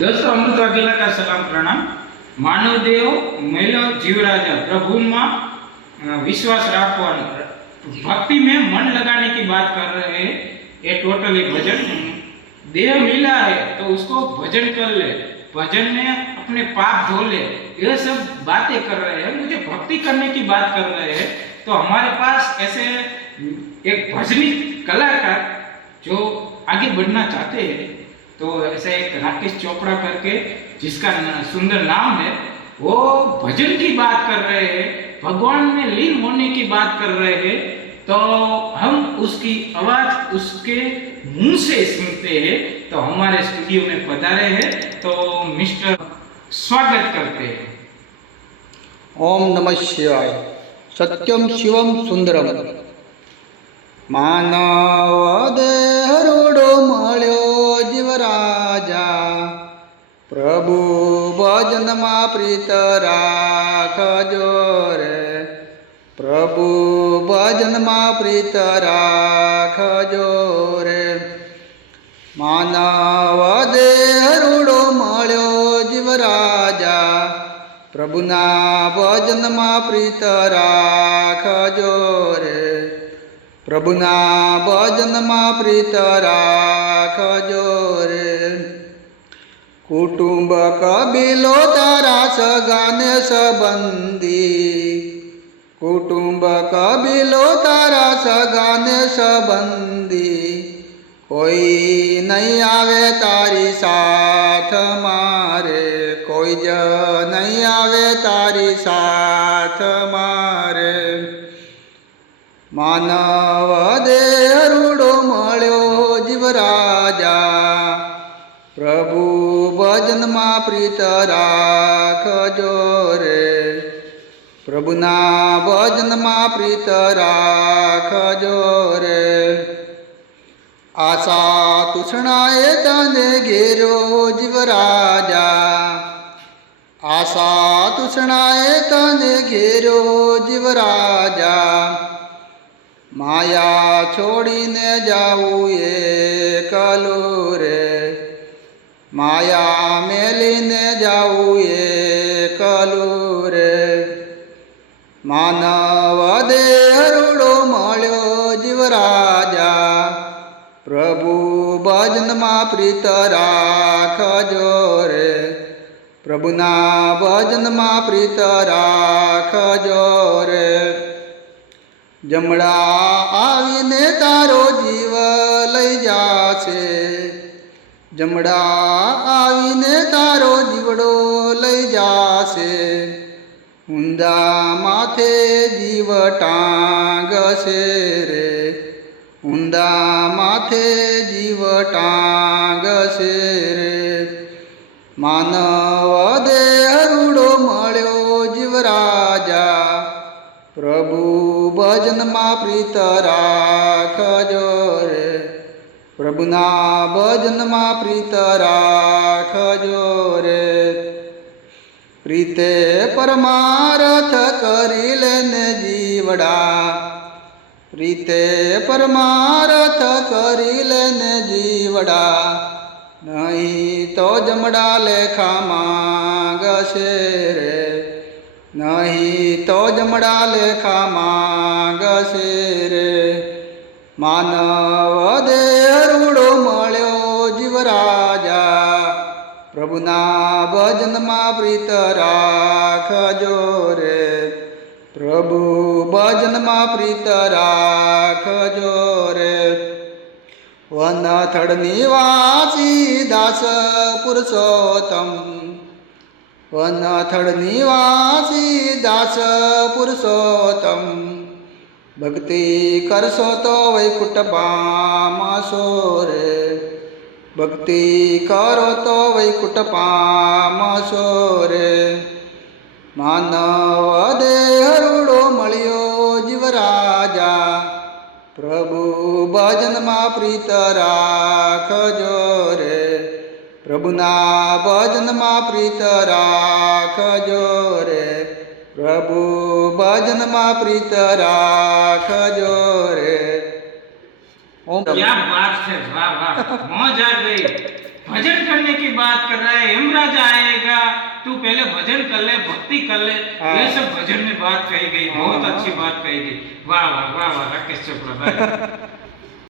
दोस्तों अमृत वाघेला का सलाम प्रणाम। मानव देव महिला जीवराजा प्रभु में विश्वास रखवा भक्ति में मन लगाने की बात कर रहे हैं। ये टोटली भजन देह मिला है तो उसको भजन कर ले, भजन में अपने पाप धो ले, ये सब बातें कर रहे हैं। मुझे भक्ति करने की बात कर रहे हैं। तो हमारे पास ऐसे एक भजनी कलाकार जो आगे बढ़ना चाहते हैं, तो ऐसे एक राकेश चोपड़ा करके जिसका सुंदर नाम है, वो भजन की बात कर रहे हैं, भगवान में लीन होने की बात कर रहे हैं। तो हम उसकी आवाज उसके मुंह से सुनते हैं। तो हमारे स्टूडियो में पधारे हैं, तो मिस्टर स्वागत करते हैं। ओम नमः शिवाय। सत्यम शिवम सुंदरम। मानव देह रूडो मळ्यो जीवराजा, प्रभु भजन मा प्रीत राखजो रे, प्रभु भजन मा प्रीत राखजो रे। मानव देह रूडो मळ्यो जीवराजा, प्रभुना भजन मा प्रीत राखजो रे, प्रभुना भजन मा प्रीत राखजो रे। कुटुंब कबिलो तारा सगाने संबंधी, कुटुंब कबिलो तारा सगाने संबंधी, कोई नहीं आवे तारी साथ मारे, कोई ज नहीं आवे तारी साथ मारे। मानव देह रूडो मळ्यो जीवराजा, प्रभु भजन मा प्रीत राखजो रे, प्रभुना भजन मा प्रीत राखजो रे। आशा तृष्णाए तने घेरो जीवराजा, आशा तृष्णाए तने घेरो जीवराजा। माया छोड़ीने जाऊँ एकलो रे, माया मेलीने जाऊँ एकलो रे। मानव देह रूडो मळ्यो जीवराजा, प्रभु भजन मा प्रीत राखजो रे, प्रभुना भजन मा प्रीत राखजो रे। जमड़ा आवीने तारो जीव लई जाशे, जमड़ा आवीने तारो जीवड़ो लई जाशे। ऊंधा माथे जीव टांगशे रे, ऊंधा माथे जीव टांगशे रे। मानव देह रूडो मळ्यो जीवराजा, प्रभु भजन मा प्रीत राखजो रे, प्रभुना भजन मा प्रीत राखजो रे। प्रीते परमारथ करिले ने जीवड़ा, प्रीते परमारथ करिले ने जीवड़ा। नहीं तो जमड़ा लेखा मांगशे रे, नहीं तो जमड़ा लेखा मांगशे रे। मानव देह रूडो मळ्यो जीवराजा, प्रभुना भजन मा प्रीत राखजो रे, प्रभु भजन मा प्रीत राखजो रे। वनथड़ निवासी दास पुरुषोत्तम, वनथड़ निवासी दास पुरुषोत्तम। भक्ति करसो तो वैकुंठ पामशो रे, भक्ति करो तो वैकुंठ पामशो रे। मानव देह रूडो मळ्यो जीवराजा, प्रभु भजन मा प्रीत राखजो रे, प्रभुना भजन मा प्रीत राखजो रे, प्रभु भजन मा प्रीत राखजो रे। क्या बात है, वाह वाह, मौज आ गई। भजन करने की बात कर रहा है, यमराज आएगा, तू पहले भजन कर ले, भक्ति कर ले। हाँ। ये सब भजन में बात कही गई, बहुत हाँ। अच्छी बात कही गई। वाह वाह वाह वाह राकेश चोपड़ा भाई।